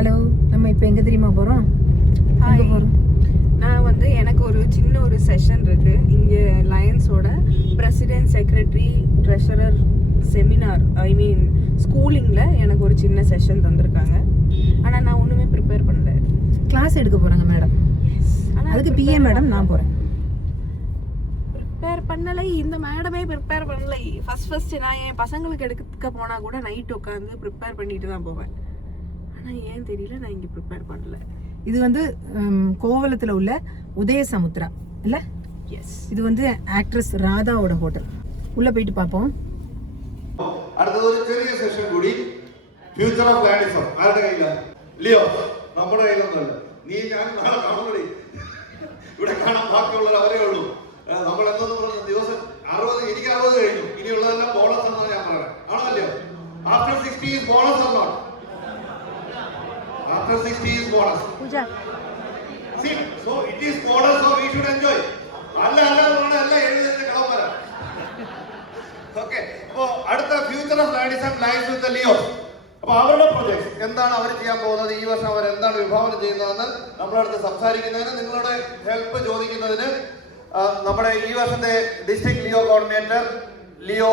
ஹலோ, நம்ம இப்போ எங்கே தெரியுமா போகிறோம்? ஹாய், நான் வந்து எனக்கு ஒரு சின்ன ஒரு செஷன் இருக்குது இங்கே லயன்ஸோட பிரசிடென்ட் செக்ரட்டரி ட்ரெஷரர் செமினார் ஸ்கூலிங்கில் எனக்கு ஒரு சின்ன செஷன் தந்திருக்காங்க. ஆனால் நான் ஒன்றுமே ப்ரிப்பேர் பண்ணல. கிளாஸ் எடுக்க போகிறாங்க மேடம். அதுக்கு பிஏ மேடம் நான் போகிறேன். ப்ரிப்பேர் பண்ணலை, இந்த மேடமே ப்ரிப்பேர் பண்ணலை. ஃபஸ்ட்டு நான் என் பசங்களுக்கு எடுக்க போனால் கூட நைட் உட்காந்து ப்ரிப்பேர் பண்ணிட்டு தான் போவேன். ஆனால் ஏன் தெரியல, நான் இங்கே ப்ரிப்பேர் பண்ணல. இது வந்து கோவலத்தில் உள்ள உதயசமுத்ரா இல்லை? எஸ், இது வந்து ஆக்ட்ரஸ் ராதாவோட ஹோட்டல். உள்ளே போயிட்டு பார்ப்போம். അടുത്തത് ഒരു ചെറിയ സെഷൻ കൂടി. ഫ്യൂച്ചർ ഓഫ് ലാൻഡിസം ആരുടെ കയ്യിലാണ്? ലിയോ, നമ്മുടെ കയ്യിലൊന്നുമല്ല. നീ ഞാൻ നാളെ കാണുന്നടി ഇവിടെ കാണാൻ ബാക്കിയുള്ളത് അവരേ ഉള്ളൂ. നമ്മൾ എന്തെന്ന് പറഞ്ഞ ദിവസം 60, എനിക്ക് 60 കഴിഞ്ഞു. ഇനിയുള്ളതെല്ലാം ബോണസ് എന്നാണ് ഞാൻ പറയുന്നത്. ആണോ അല്ലയോ? After 60 is bonus or not? After 60 is bonus. See, so it is bonus, so we should enjoy. അല്ല എന്ന് പറഞ്ഞാൽ എല്ലാം എഴുതുന്ന കളവര. ഓക്കെ, അപ്പോൾ അടുത്ത future of lionism lies with the Leo. അപ്പോൾ അവരുടെ പ്രൊജക്ട്സ് എന്താണ് അവർ ചെയ്യാൻ പോകുന്നത്, ഈ വർഷം അവർ എന്താണ് വിഭാവനം ചെയ്യുന്നതെന്ന് നമ്മുടെ അടുത്ത് സംസാരിക്കുന്നതിന്, നിങ്ങളുടെ ഹെൽപ്പ് ചോദിക്കുന്നതിന് നമ്മുടെ ഈ വർഷത്തെ district Leo coordinator Leo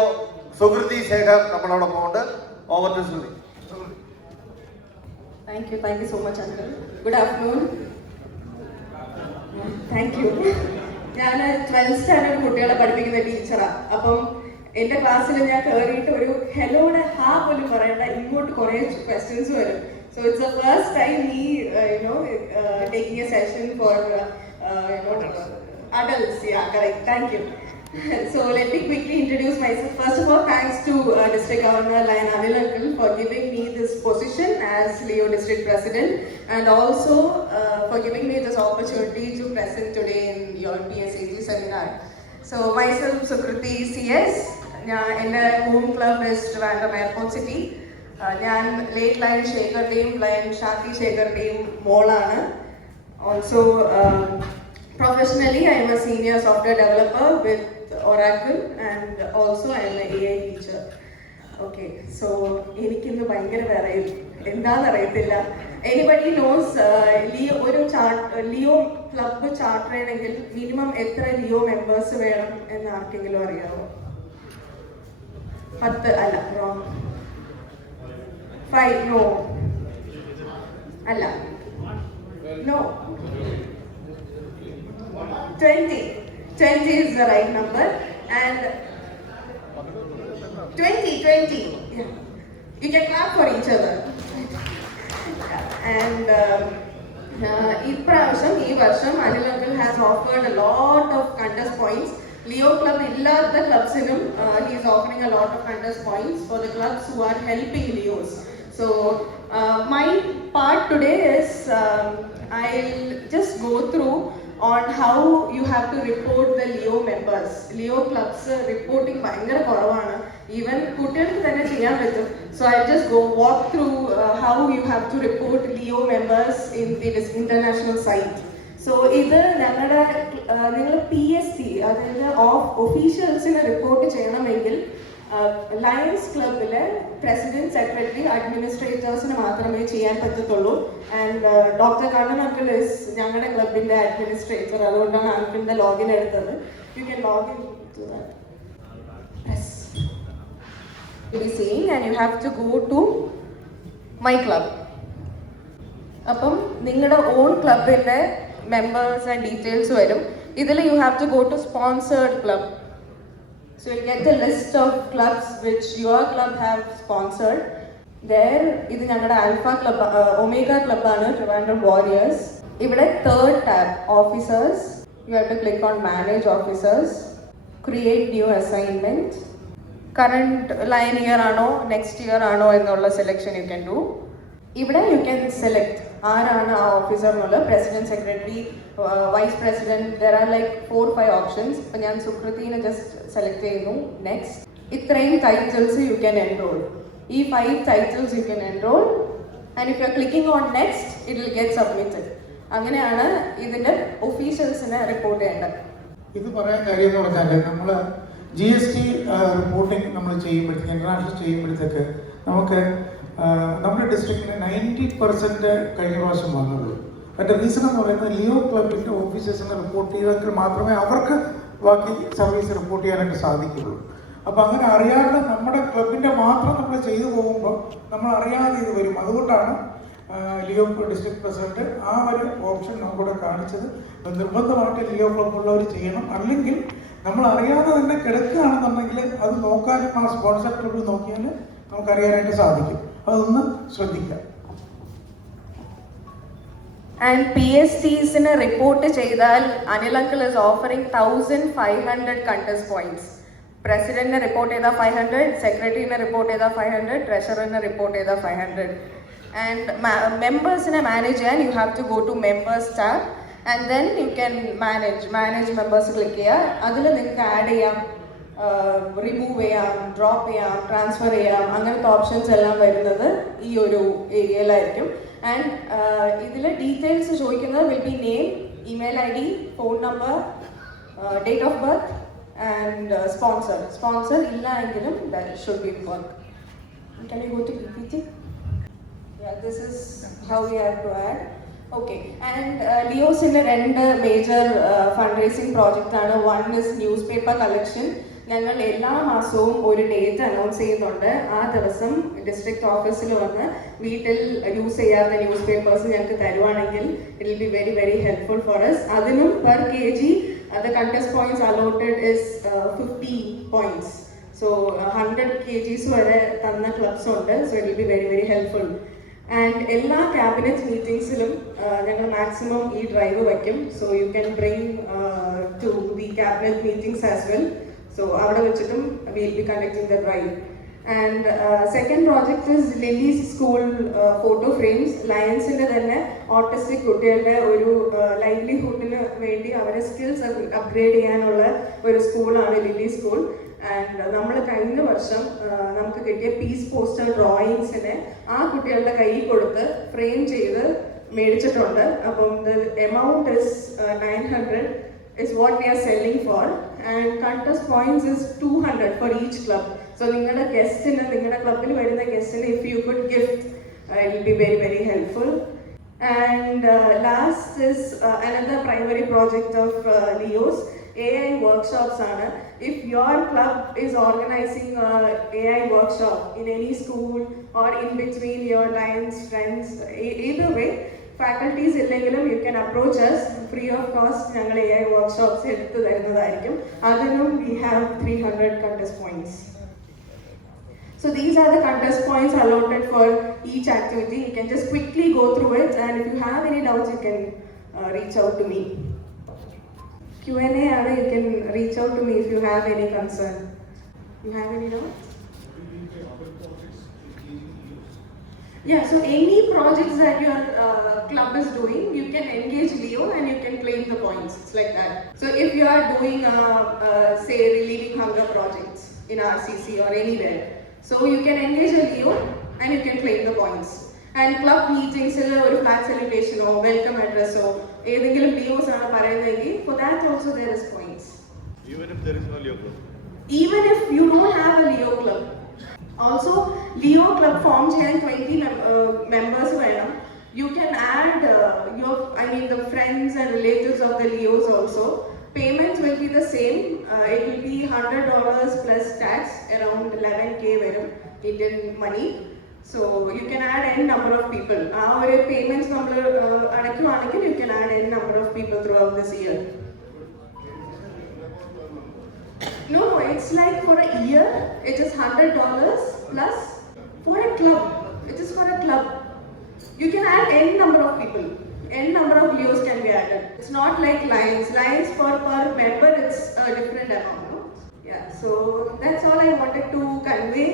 Suhruthi Shekhar നമ്മളോടൊപ്പം ഉണ്ട്. Over to Suhruthi. Thank you so much, uncle. Good afternoon. Thank you. ഞാൻ 12th സ്റ്റാൻഡേർഡ് കുട്ടികളെ പഠിപ്പിക്കുന്ന ടീച്ചറാണ്. അപ്പം എൻ്റെ ക്ലാസ്സിൽ ഞാൻ കയറിയിട്ട് ഒരു ഹെലോയുടെ ഹാ പോലും പറയേണ്ട ഇങ്ങോട്ട് കുറേ ക്വസ്റ്റ്യൻസ് വരും. So it's the first time me taking a session for adults. Yeah, correct. Thank you. So let me quickly introduce myself. First of all, thanks to District Governor Lion Anil Uncle for giving me this position as Leo District President, and also for giving me this opportunity to present today in your PSAG seminar. So myself, Sukriti CS. എൻ്റെ home club is Trivandrum airport city. ഞാൻ late lion ശേഖറുടെയും ലയൺ ഷാക്കി ശേഖറുടെയും മോളാണ്. Also professionally, I am a senior software developer with Oracle, and also I am an AI teacher. Okay, so എനിക്കിന്ന് ഭയങ്കര വേറെ എന്താണെന്ന് അറിയത്തില്ല. Anybody knows Leo club charter ചെയ്യണമെങ്കിൽ മിനിമം എത്ര ലിയോ മെമ്പേഴ്സ് വേണം എന്ന് ആർക്കെങ്കിലും അറിയാമോ? 10 അല്ല, റോങ്. 5 നോ അല്ല, no. 20 is the right number, and 20 yeah, you can clap for each other. And ഈ വർഷം Anil Uncle has offered a lot of contest points. Leo Club illatha clubsinum he is offering a lot of contest points for the clubs who are helping Leos. So my part today is I'll just go through on how you have to report the Leo members. Leo clubs reporting ഭയങ്കര കുറവാണ്. ഈവൻ കുട്ടികൾക്ക് തന്നെ ചെയ്യാൻ പറ്റും. So I'll just walk through how you have to report Leo members in the international site. So ഇത് ഞങ്ങളുടെ നിങ്ങൾ PSC, അതായത് ഒഫീഷ്യൽസിനെ റിപ്പോർട്ട് ചെയ്യണമെങ്കിൽ ലയൺസ് ക്ലബിലെ പ്രസിഡന്റ്, സെക്രട്ടറി, അഡ്മിനിസ്ട്രേറ്റേഴ്സിന് മാത്രമേ ചെയ്യാൻ പറ്റത്തുള്ളൂ. And doctor Kannan uncle is ഞങ്ങളുടെ ക്ലബിൻ്റെ അഡ്മിനിസ്ട്രേറ്റർ. അതുകൊണ്ടാണ് അങ്കിളിൻ്റെ ലോഗിൻ എടുത്തത്. You can login to that. Yes, you be seeing and you have to go to my club. അപ്പം നിങ്ങളുടെ ഓൺ ക്ലബിൻ്റെ മെമ്പേഴ്സ് ആൻഡ് ഡീറ്റെയിൽസ് വരും. ഇതിൽ you have to go to sponsored club. So you'll get the list of clubs which your club have sponsored. There, ഇത് ഞങ്ങളുടെ alpha club, omega ക്ലബ്ബാണ്, Trivandrum warriors. ഇവിടെ third tab, officers. You have to click on manage officers, create new assignment. Current line year ആണോ next year ആണോ എന്നുള്ള selection you can do. ഇവിടെ you can select ആരാണ് ആ ഓഫീസർ എന്നുള്ളത്, president, secretary, vice president. There are like 4-5 options. ഇപ്പം ഞാൻ സുകൃതിനെ ജസ്റ്റ് സെലക്ട് ചെയ്യുന്നു. നെക്സ്റ്റ്. ഇത്രയും ടൈറ്റിൽസ് യു ക്യാൻ എൻറോൾ. ഈ 5 titles you can enrol, and if you are clicking on next it will get submitted. അങ്ങനെയാണ് ഇതിൻ്റെ ഒഫീഷ്യൽസിനെ റിപ്പോർട്ട് ചെയ്യേണ്ടത്. ഇത് പറയാൻ കാര്യം എന്ന് പറഞ്ഞാൽ നമ്മൾ GST റിപ്പോർട്ടിംഗ് നമ്മൾ ചെയ്യുമ്പോഴത്തേക്ക്, ഇന്റർനാഷണൽ ചെയ്യുമ്പോഴത്തേക്ക് നമുക്ക് നമ്മുടെ ഡിസ്ട്രിക്റ്റിന് 90% കഴിഞ്ഞ പ്രാവശ്യം വന്നുള്ളൂ. അതിൻ്റെ റീസൺ എന്ന് പറയുന്നത് ലിയോ ക്ലബിൻ്റെ ഓഫീസേഴ്സിനെ റിപ്പോർട്ട് ചെയ്തെങ്കിൽ മാത്രമേ അവർക്ക് ബാക്കി സർവീസ് റിപ്പോർട്ട് ചെയ്യാനായിട്ട് സാധിക്കുകയുള്ളൂ. അപ്പോൾ അങ്ങനെ അറിയാതെ നമ്മുടെ ക്ലബിൻ്റെ മാത്രം നമ്മൾ ചെയ്തു പോകുമ്പോൾ നമ്മൾ അറിയാതെ ഇത് വരും. അതുകൊണ്ടാണ് ലിയോ ഡിസ്ട്രിക്ട് പ്രസിഡന്റ് ആ ഒരു ഓപ്ഷൻ നമുക്കിവിടെ കാണിച്ചത്. നിർബന്ധമായിട്ട് ലിയോ ക്ലബുള്ളവർ ചെയ്യണം. അല്ലെങ്കിൽ നമ്മൾ അറിയാതെ തന്നെ കിടക്കുകയാണെന്നുണ്ടെങ്കിൽ അത് നോക്കാനും ആ സ്പോൺസർ ടൂൾ നോക്കിയാൽ നമുക്കറിയാനായിട്ട് സാധിക്കും. അതൊന്ന് ശ്രദ്ധിക്കാം. And PSTs in a report ചെയ്താൽ Anil Uncle is offering 1500 contest points. President ne report ചെയ്താൽ 500, secretary ne report ചെയ്താൽ 500, treasurer ne report ചെയ്താൽ 500. And members ne manage ചെയ്യാൻ you have to go to members tab and then you can manage members click ചെയ്യുക. അതിൽ നിങ്ങൾക്ക് ആഡ് ചെയ്യാം, റിമൂവ് ചെയ്യാം, ഡ്രോപ്പ് ചെയ്യാം, ട്രാൻസ്ഫർ ചെയ്യാം, അങ്ങനത്തെ ഓപ്ഷൻസ് എല്ലാം വരുന്നത് ഈ ഒരു ഏരിയയിലായിരിക്കും. ആൻഡ് ഇതിൽ ഡീറ്റെയിൽസ് ചോദിക്കുന്നത് will be name, email ID, phone number, date of birth and sponsor ഇല്ല എങ്കിലും that should be work. Can you go to PPT? Yeah, this is how we have to add. Okay, and Leos's രണ്ട് major fund raising project ആണ്. One is news paper collection. ഞങ്ങൾ എല്ലാ മാസവും ഒരു date announce ചെയ്യുന്നുണ്ട്. ആ ദിവസം ഡിസ്ട്രിക്ട് ഓഫീസിൽ വന്ന് വീട്ടിൽ യൂസ് ചെയ്യാത്ത ന്യൂസ് പേപ്പേഴ്സ് ഞങ്ങൾക്ക് തരുവാണെങ്കിൽ it will be very very helpful for us. അതിനും per kg the contest points allotted is 50 points. So 100 kgs വരെ തന്ന ക്ലബ്സ് ഉണ്ട്. So it will be very very helpful. And എല്ലാ ക്യാബിനറ്റ് മീറ്റിംഗ്സിലും ഞങ്ങൾ മാക്സിമം ഈ ഡ്രൈവ് വയ്ക്കും. So you can bring to the cabinet meetings as well. So അവിടെ വെച്ചിട്ടും will be conducting the drive. And second project is lilies school photo frames. ലയൻസിൻ്റെ തന്നെ autistic കുട്ടികളുടെ ഒരു ലൈവ്ലിഹുഡിന് വേണ്ടി അവരെ സ്കിൽസ് അപ്ഗ്രേഡ് ചെയ്യാനുള്ള ഒരു സ്കൂളാണ് ലില്ലി സ്കൂൾ. ആൻഡ് നമ്മൾ കഴിഞ്ഞ വർഷം നമുക്ക് കിട്ടിയ പീസ് പോസ്റ്റർ ഡ്രോയിങ്സിനെ ആ കുട്ടികളുടെ കയ്യിൽ കൊടുത്ത് ഫ്രെയിം ചെയ്ത് മേടിച്ചിട്ടുണ്ട്. അപ്പം the amount is 900 is what we are selling for, and contest points is 200 for each club. So നിങ്ങളുടെ ഗസ്റ്റിന്, നിങ്ങളുടെ ക്ലബിൽ വരുന്ന ഗസ്റ്റിന് if you could gift it will be very very helpful. And last is another primary project of Leo's, AI workshops ആണ്. If your club is organizing a AI workshop in any school or in between your Lions friends, either way, faculties ഇല്ലെങ്കിലും you can approach us free of cost. ഞങ്ങൾ AI workshops എടുത്തു തരുന്നതായിരിക്കും. അതിനും we have 300 contest points. So these are the contest points allotted for each activity. You can just quickly go through it, and if you have any doubts you can reach out to me. Q&A ആണ്. You can reach out to me if you have any concern. You have any doubts? Yeah, so any projects that your club is doing, you can engage Leo and you can claim the points. It's like that. So if you are doing say relieving hunger projects in RCC or anywhere, so you can engage a Leo and you can claim the points. And club meetings or flag celebration or welcome address or ഏതെങ്കിലും Leos ആണ് പറയുന്നതെങ്കിൽ for that also there is points. Even if there is no Leo club? Even if you don't have a Leo club. Also, Leo club form ചെയ്യാൻ 20 members വേണം. You can add the friends and relatives of the Leos also. Payments will be the same. It will be $100 plus tax, around 11K വരും Indian money. So you can add n number of people. Our payments നമ്മൾ അടയ്ക്കുവാണെങ്കിൽ you can add n number of people throughout this year. No, it's like for a year, it is $100 plus for a club. It is for a club. You can add n number of people. N number of Leos can be added. It's not like Lions. Lions per member, it's a different amount. No? Yeah, so that's all I wanted to convey.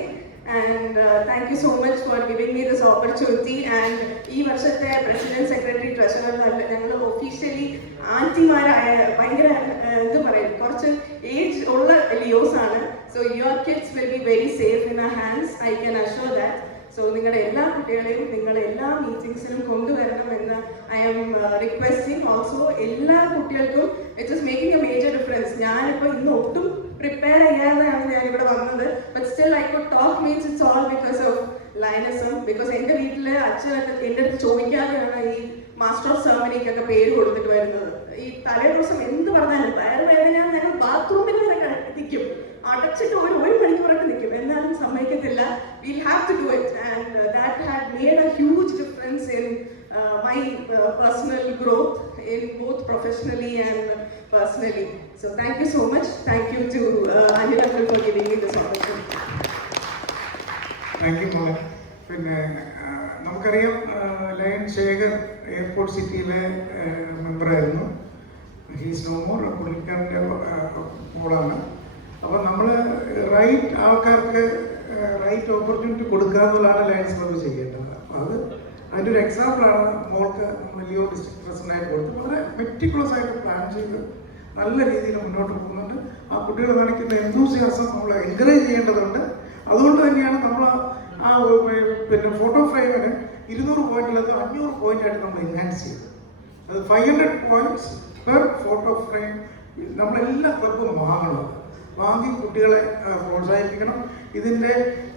And thank you so much for giving me this opportunity. And ഈ വർഷത്തെ president secretary treasurer ഞങ്ങൾ officially ആന്റിമാരായ ഭയങ്കര എന്ത് പറയും കുറച്ച് age ഉള്ള Leos ആണ്. So your kids will be very safe in our hands. I can assure that. So നിങ്ങളുടെ എല്ലാ കുട്ടികളെയും നിങ്ങൾ എല്ലാ മീറ്റിംഗ്സിലും കൊണ്ടുവരണമെന്ന് ഐ ആം റിക്വസ്റ്റിംഗ്. ഓൾസോ എല്ലാ കുട്ടികൾക്കും it is making a major difference. ഞാനിപ്പോൾ ഇന്ന് ഒട്ടും പ്രിപ്പയർ ചെയ്യാതെയാണ് ഞാനിവിടെ വന്നത്. But still I could talk means it's all because of lionism. Because എൻ്റെ വീട്ടിൽ അച്ഛനൊക്കെ എൻ്റെ അടുത്ത് ചോദിക്കാതെയാണ് ഈ മാസ്റ്റർ ഓഫ് സെർമണിക്കൊക്കെ പേര് കൊടുത്തിട്ട് വരുന്നത്. ഈ തലേ ദിവസം എന്ത് പറഞ്ഞാലും വയറുവേദന ഞങ്ങൾ ബാത്റൂമിൽ വരെ നിൽക്കും, അടച്ചിട്ട് ഒരു മണിക്കൂറൊക്കെ നിൽക്കും, എന്നാലും സമ്മതിക്കത്തില്ല. Will have to do it and that had made a huge difference in my personal growth in both professionally and personally. So thank you so much. Thank you to Anil Uncle for giving me this opportunity. Thank you മോളെ. പിന്നെ നമുക്കറിയാം ലയൺ ശേഖർ എയർപോർട്ട് സിറ്റിയിലെ മെമ്പറായിരുന്നു. He's no more. പുള്ളിക്കാരൻ്റെ മോളാണ്. അപ്പോൾ നമ്മൾ റൈറ്റ് ആൾക്കാർക്ക് റൈറ്റ് ഓപ്പർച്യൂണിറ്റി കൊടുക്കുക എന്നുള്ളതാണ് ലയൺസ് ക്ലബ്ബ് ചെയ്യേണ്ടത്. അപ്പോൾ അത് അതിൻ്റെ ഒരു എക്സാമ്പിളാണ് മോൾക്ക് ലിയോ ഡിസ്ട്രിക്ട് പ്രസിഡൻ്റായിട്ട് കൊടുത്ത് വളരെ മെറ്റിക്കുലസ് ആയിട്ട് പ്ലാൻ ചെയ്ത് നല്ല രീതിയിൽ മുന്നോട്ട് പോകുന്നുണ്ട്. ആ കുട്ടികൾ കാണിക്കുന്ന എന്തൂസിയാസം നമ്മൾ എൻകറേജ് ചെയ്യേണ്ടതുണ്ട്. അതുകൊണ്ട് തന്നെയാണ് നമ്മൾ ആ പിന്നെ ഫോട്ടോ ഫ്രെയിമിന് 200 പോയിന്റിലത് 500 പോയിന്റായിട്ട് നമ്മൾ എൻഹാൻസ് ചെയ്തത്. അത് 500 പോയിന്റ്സ് പെർ ഫോട്ടോ ഫ്രെയിം നമ്മളെല്ലാ ക്ലബ്ബും വാങ്ങി കുട്ടികളെ പ്രോത്സാഹിപ്പിക്കണം. ഇതിൻ്റെ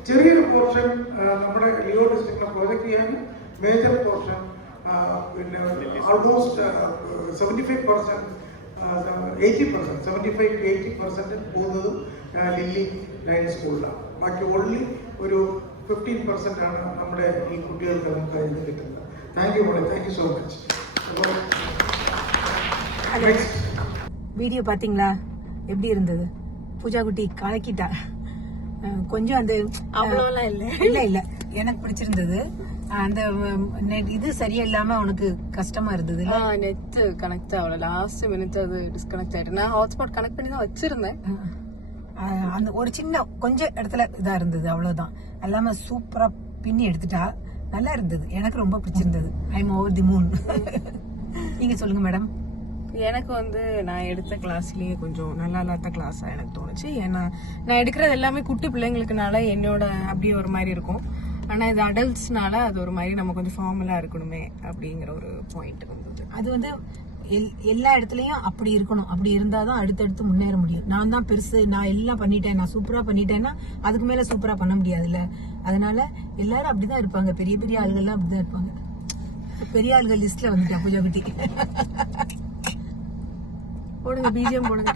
ചെറിയൊരു പോർഷൻ നമ്മുടെ ലിയോ ഡിസ്ട്രിക്റ്റിനെ പ്രൊജക്റ്റ് ചെയ്യാനും മേജർ പോർഷൻ പിന്നെ ആൾമോസ്റ്റ് 75%, 80%, 75-80% പോകുന്നതും ലില്ലി ലയൺ സ്കൂളിലാണ്. ബാക്കി ഓൺലി ഒരു 15% ആണ് നമ്മുടെ ഈ കുട്ടികൾക്ക് നമുക്ക് ഇത് കിട്ടുന്നത്. താങ്ക് യു മോളെ. Thank you so much. Video பாத்தீங்களா? எப்படி இருந்தது? பூஜா குட்டி கலக்கிட்டா. கொஞ்சம் அந்த அவ்வளோலாம் இல்ல இல்ல எனக்கு பிடிச்சிருந்தது. அந்த இது சரியா இல்லாம உனக்கு கஷ்டமா இருந்தது? நெட் கனெக்ட் ஆகல. லாஸ்ட் மினிட் அது டிஸ்கனெக்ட் ஆயிட்டு. நான் ஹாட்ஸ்பாட் கனெக்ட் பண்ணி தான் வச்சிருந்தேன். அந்த ஒரு சின்ன கொஞ்சம் இடத்துல இதா இருந்தது, அவ்வளவுதான். எல்லாமே சூப்பரா பின்னி எடுத்துட்டா. நல்லா இருந்தது, எனக்கு ரொம்ப பிடிச்சிருந்தது. I am over the moon. நீங்க சொல்லுங்க மேடம். எனக்கு வந்து நான் எடுத்த கிளாஸ்லயே கொஞ்சம் நல்லா இல்லாத கிளாஸா எனக்கு தோணுச்சு. ஏன்னா நான் எடுக்கிறது எல்லாமே குட்டி பிள்ளைங்களுக்குனால என்னோட அப்படியே ஒரு மாதிரி இருக்கும். ஆனா இது அடல்ட்ஸ்னால அது ஒரு மாதிரி நம்ம கொஞ்சம் ஃபார்மலா இருக்கணுமே அப்படிங்கிற ஒரு பாயிண்ட் வந்தது. அது வந்து எல்லா இடத்துலயும் அப்படி இருக்கணும். அப்படி இருந்தாதான் அடுத்தடுத்து முன்னேற முடியும். நான் தான் பெருசு, நான் எல்லாம் பண்ணிட்டேன், நான் சூப்பரா பண்ணிட்டேன்னா அதுக்கு மேல சூப்பரா பண்ண முடியாதுல்ல. அதனால எல்லாரும் அப்படிதான் இருப்பாங்க. பெரிய பெரிய ஆளுகள்லாம் அப்படிதான் இருப்பாங்க. பெரிய ஆளுகள் லிஸ்ட்ல வந்துட்டேன் பூஜா குட்டி. போடுங்க, பிஜிஎம் போடுங்க.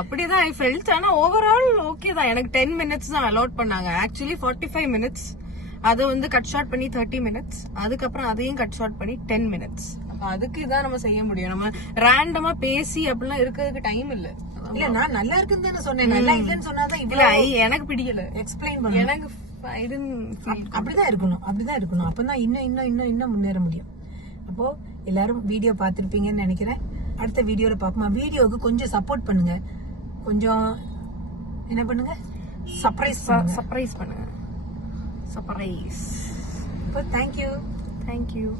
அப்படிதான் ஐ ஃபெல்ட். ஆனா ஓவரால் ஓகே தான். எனக்கு 10 minutes தான் அலாட் பண்ணாங்க. ஆக்சுவலி 45 minutes. அதை வந்து கட் ஷார்ட் பண்ணி 30 minutes. அதுக்கப்புறம் அதையும் கட் ஷார்ட் பண்ணி 10 minutes. அப்ப அதுக்கு இதான் நம்ம செய்ய முடியும். நம்ம ரேண்டமா பேசி அப்படிலாம் இருக்கிறதுக்கு டைம் இல்ல. இல்ல நான் நல்லா இருக்குன்னு தானே சொன்னேன். நல்லா இல்லன்னு சொன்னாதான் இல்ல எனக்கு பிடிக்கல. எக்ஸ்பிளைன் பண்ண எனக்கு அப்படிதான் இருக்கணும். அப்படிதான் இருக்கணும். அப்பதான் இன்னும் முன்னேற முடியும். அப்போ எல்லாரும் வீடியோ பார்த்திருப்பீங்கன்னு நினைக்கிறேன். அடுத்த வீடியோல பாப்போமா. வீடியோவுக்கு கொஞ்சம் சப்போர்ட் பண்ணுங்க. கொஞ்சம் என்ன பண்ணுங்க, சர்ப்ரைஸ் பண்ணுங்க. சர்ப்ரைஸ். தேங்க்யூ.